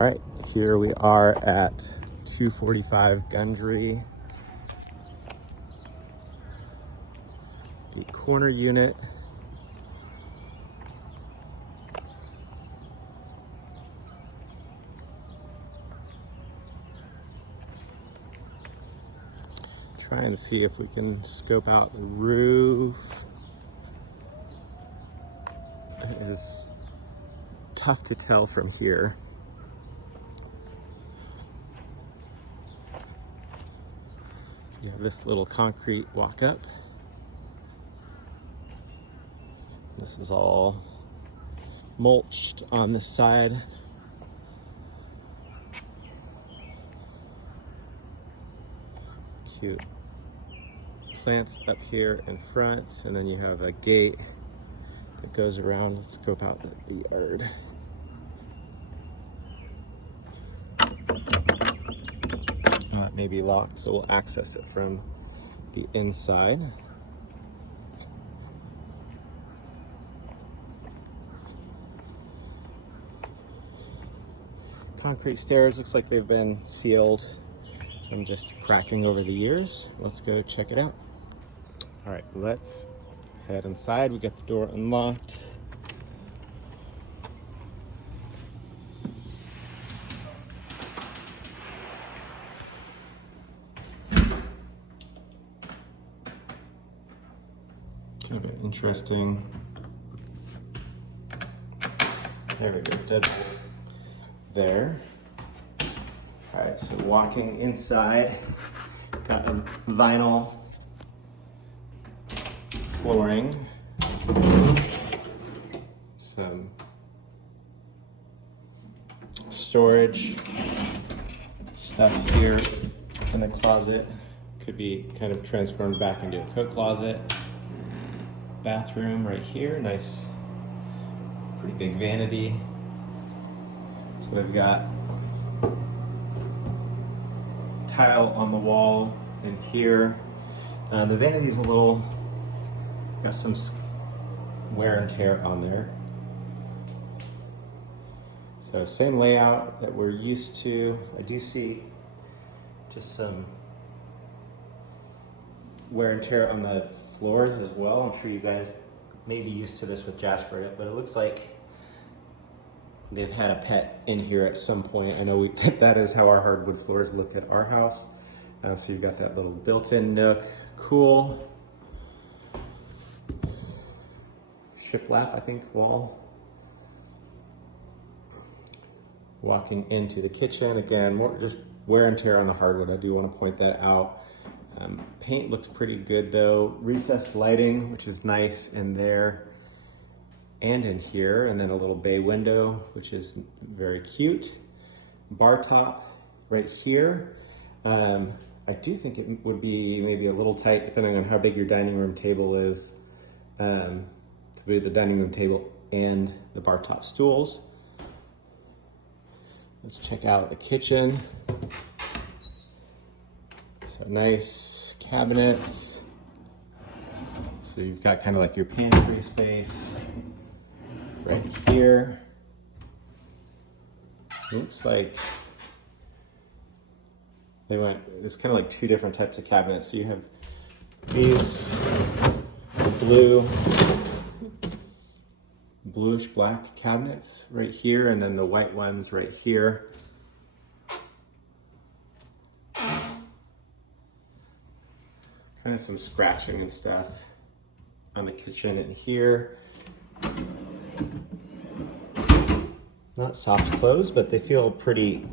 All right, here we are at 245 Gundry, the corner unit. Trying to see if we can scope out the roof. It is tough to tell from here. So you have this little concrete walk up. This is all mulched on this side. Cute plants up here in front, and then you have a gate that goes around. Let's scope out the yard. It may be locked, so we'll access it from the inside. Concrete stairs, looks like they've been sealed and just cracking over the years. Let's go check it out. All right, let's head inside. We got the door unlocked. Kind of an interesting, there we go, deadbolt there. All right, so walking inside, got a vinyl flooring, some storage stuff here in the closet. Could be kind of transformed back into a coat closet. Bathroom right here, nice, pretty big vanity. So we've got tile on the wall in here. The vanity's a little, got some wear and tear on there. So same layout that we're used to. I do see just some wear and tear on the floors as well. I'm sure you guys may be used to this with Jasper, but it looks like they've had a pet in here at some point. I know that is how our hardwood floors look at our house. So you've got that little built-in nook, cool. Shiplap, I think, wall. Walking into the kitchen, again, more just wear and tear on the hardwood. I do want to point that out. Paint looks pretty good though. Recessed lighting, which is nice in there and in here, and then a little bay window, which is very cute. Bar top right here. I do think it would be maybe a little tight, depending on how big your dining room table is, to be the dining room table and the bar top stools. Let's check out the kitchen. So nice cabinets. So you've got kind of like your pantry space right here. Looks like they went, it's kind of like two different types of cabinets. So you have these bluish black cabinets right here, and then the white ones right here. Kind of some scratching and stuff on the kitchen in here. Not soft close, but they feel pretty,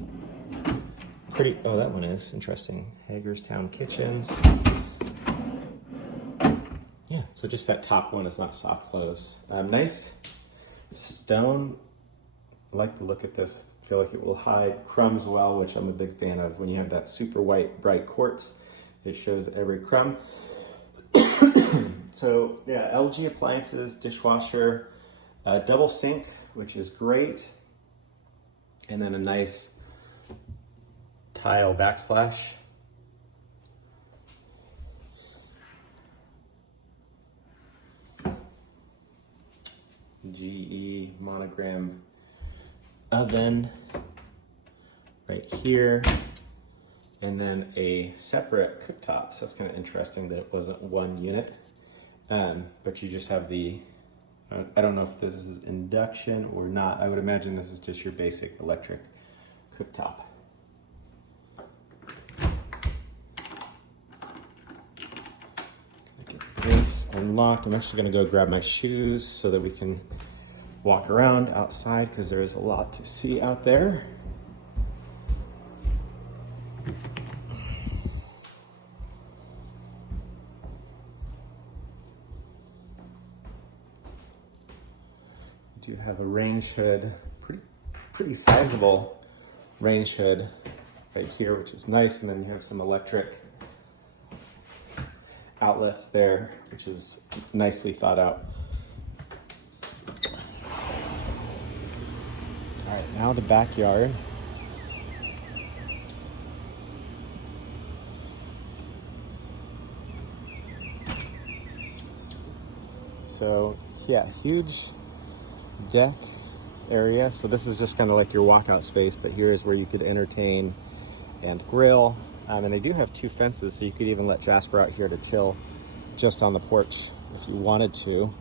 oh, that one is interesting. Hagerstown kitchens. Yeah, so just that top one is not soft close. Nice stone. I like the look at this. I feel like it will hide crumbs well, which I'm a big fan of. When you have that super white, bright quartz, it shows every crumb. So yeah, LG appliances, dishwasher, double sink, which is great. And then a nice tile backslash. GE monogram oven. right here, and then a separate cooktop. So that's kind of interesting that it wasn't one unit, but you just have the, I don't know if this is induction or not. I would imagine this is just your basic electric cooktop. Get this unlocked. I'm actually going to go grab my shoes so that we can walk around outside because there is a lot to see out there. You have a range hood, pretty sizable range hood right here, which is nice, and then you have some electric outlets there, which is nicely thought out. All right, now the backyard. So yeah, huge deck area. So this is just kind of like your walkout space, but here is where you could entertain and grill. And they do have two fences, so you could even let Jasper out here to chill just on the porch if you wanted to.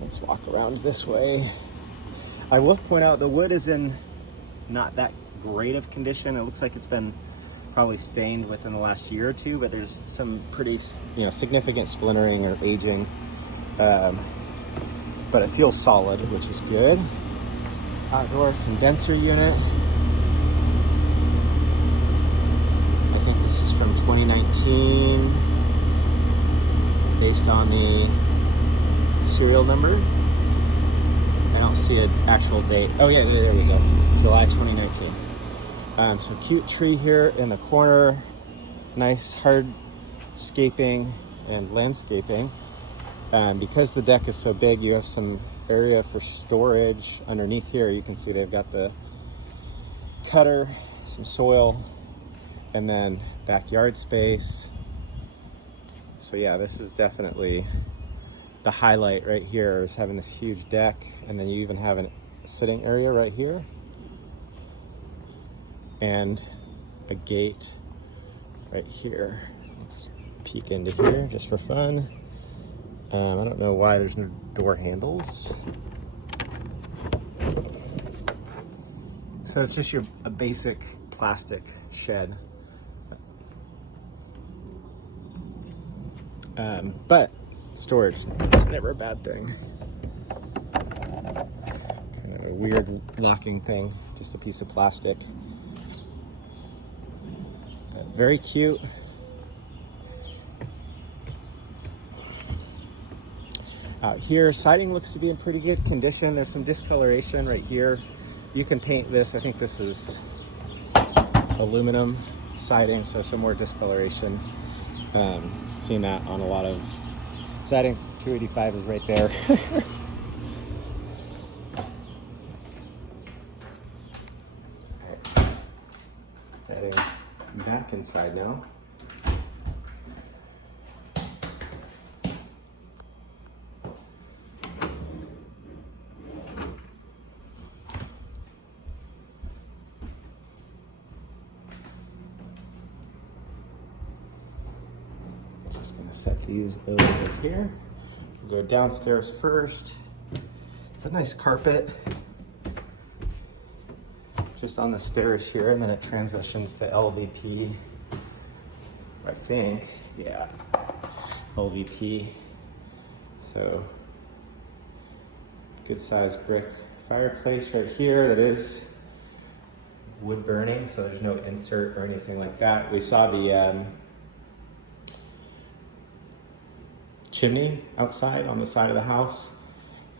Let's walk around this way. I will point out the wood is in not that great of condition. It looks like it's been probably stained within the last year or two, but there's some pretty, significant splintering or aging. But it feels solid, which is good. Outdoor condenser unit. I think this is from 2019, based on the serial number. I don't see an actual date. Oh yeah, there you go. July 2019. So cute tree here in the corner. Nice hardscaping and landscaping. Because the deck is so big, you have some area for storage underneath here. You can see they've got the cutter, some soil, and then backyard space. So yeah, this is definitely the highlight right here, is having this huge deck, and then you even have a sitting area right here and a gate right here. Let's peek into here just for fun. I don't know why there's no door handles. So it's just a basic plastic shed. But storage is never a bad thing. Kind of a weird locking thing, just a piece of plastic. But very cute. Out here, siding looks to be in pretty good condition. There's some discoloration right here. You can paint this. I think this is aluminum siding, so some more discoloration. Seen that on a lot of sidings. 285 is right there. Heading back inside now. Set these over here. We'll go downstairs first. It's a nice carpet just on the stairs here, and then it transitions to LVP. I think, yeah, LVP. So good sized brick fireplace right here that is wood burning, so there's no insert or anything like that. We saw the chimney outside on the side of the house,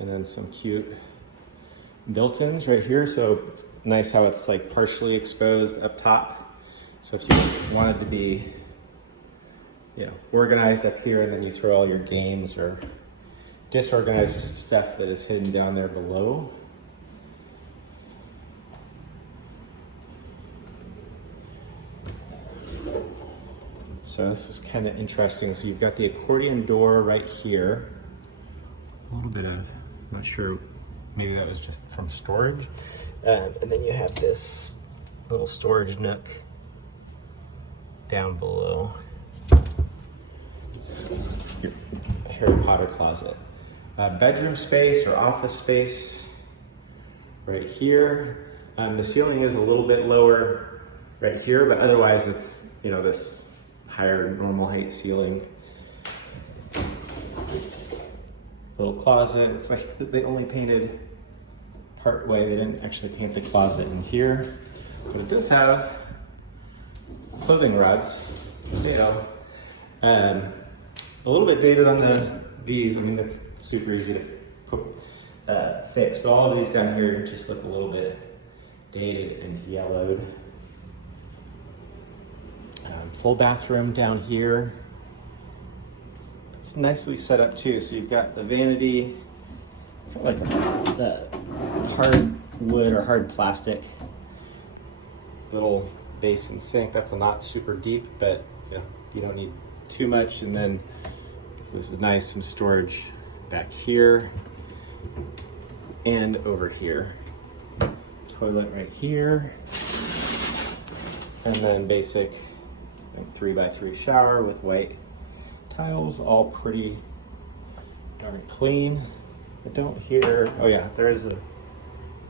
and then some cute built-ins right here. So it's nice how it's like partially exposed up top. So if you wanted to be, organized up here, and then you throw all your games or disorganized stuff that is hidden down there below. So this is kind of interesting. So you've got the accordion door right here. A little bit of, I'm not sure, maybe that was just from storage. And then you have this little storage nook down below. Your Harry Potter closet. Bedroom space or office space right here. The ceiling is a little bit lower right here, but otherwise it's, you know, this higher normal height ceiling. Little closet. Looks like they only painted part way. They didn't actually paint the closet in here, but it does have clothing rods. You know, a little bit dated on these. I mean, that's super easy to fix, but all of these down here just look a little bit dated and yellowed. Full bathroom down here. It's nicely set up too. So you've got the vanity, like the hard wood or hard plastic little basin sink. That's not super deep, but you know, you don't need too much. And then so this is nice, some storage back here and over here. Toilet right here, and then basic 3x3 shower with white tiles, all pretty darn clean. I don't hear, oh yeah, there's a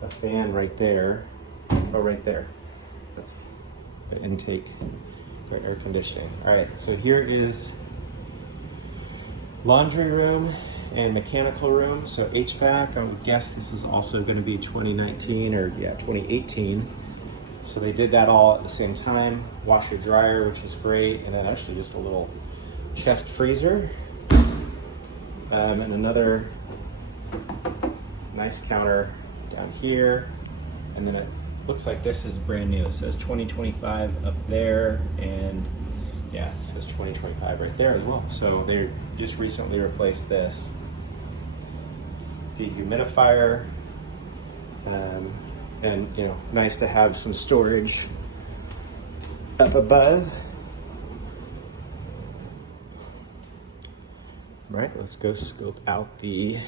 fan right there. Oh, right there. That's the intake for air conditioning. All right, so here is laundry room and mechanical room. So HVAC, I would guess this is also going to be 2019 or yeah, 2018. So they did that all at the same time. Washer dryer, which is great, and then actually just a little chest freezer, and another nice counter down here. And then it looks like this is brand new. It says 2025 up there, and yeah, it says 2025 right there as well. So they just recently replaced this. Dehumidifier, and you know, nice to have some storage up above. Right, let's go scope out the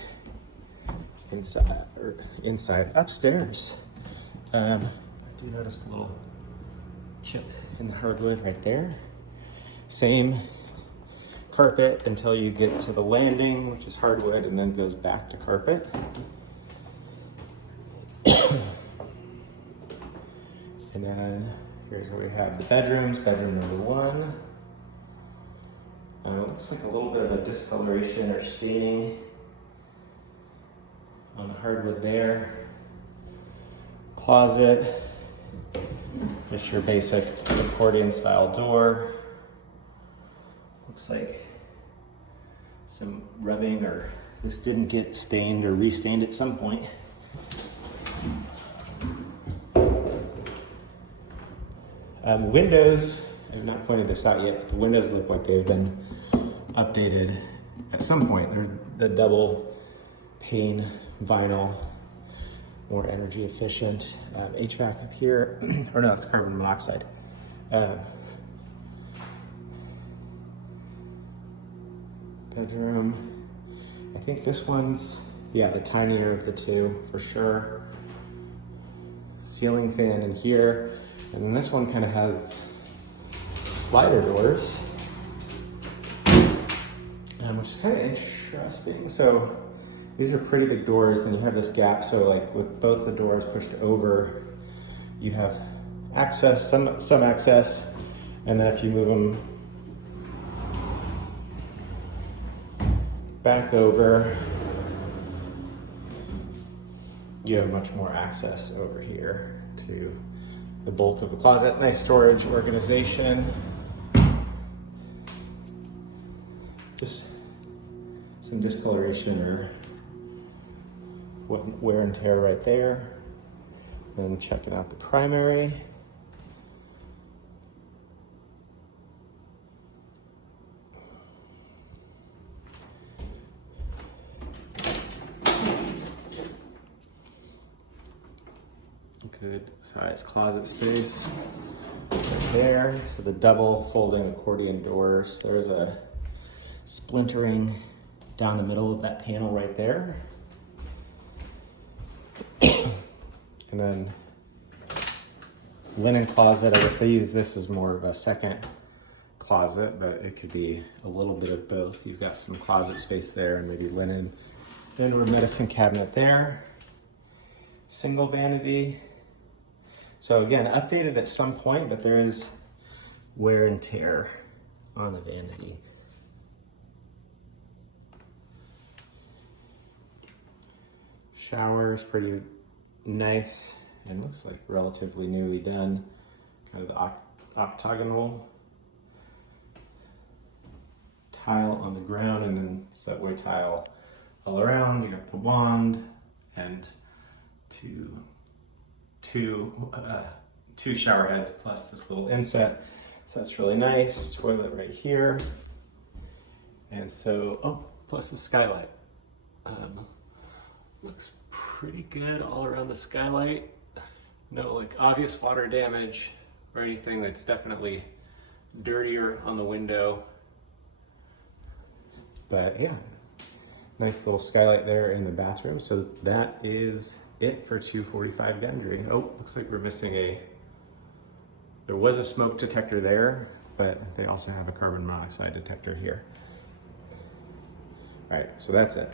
inside upstairs. I do notice a little chip in the hardwood right there. Same carpet until you get to the landing, which is hardwood, and then goes back to carpet. And then here's where we have the bedrooms. Bedroom number one. It looks like a little bit of a discoloration or staining on the hardwood there. Closet. Just your basic accordion style door. Looks like some rubbing, or this didn't get stained or restained at some point. Windows, I've not pointed this out yet, but the windows look like they've been updated at some point. They're the double pane vinyl, more energy efficient. HVAC up here, or no, it's carbon monoxide. Bedroom, I think this one's, yeah, the tinier of the two for sure. Ceiling fan in here. And then this one kind of has slider doors, which is kind of interesting. So these are pretty big doors. Then you have this gap. So like with both the doors pushed over, you have access, some access. And then if you move them back over, you have much more access over here to the bulk of the closet. Nice storage organization. Just some discoloration or wear and tear right there. And checking out the primary. Good size closet space right there. So the double folding accordion doors. There's a splintering down the middle of that panel right there. And then linen closet. I guess they use this as more of a second closet, but it could be a little bit of both. You've got some closet space there and maybe linen. Inward medicine cabinet there. Single vanity. So again, updated at some point, but there is wear and tear on the vanity. Shower is pretty nice and looks like relatively newly done. Kind of the octagonal tile on the ground and then subway tile all around. You got the wand and two shower heads plus this little inset. So that's really nice. Toilet right here. And so, oh, plus the skylight. Looks pretty good all around the skylight. No like obvious water damage or anything that's definitely dirtier on the window. But yeah, nice little skylight there in the bathroom. So that is it for 245 Gundry. Oh, looks like we're missing there was a smoke detector there, but they also have a carbon monoxide detector here. All right, so that's it.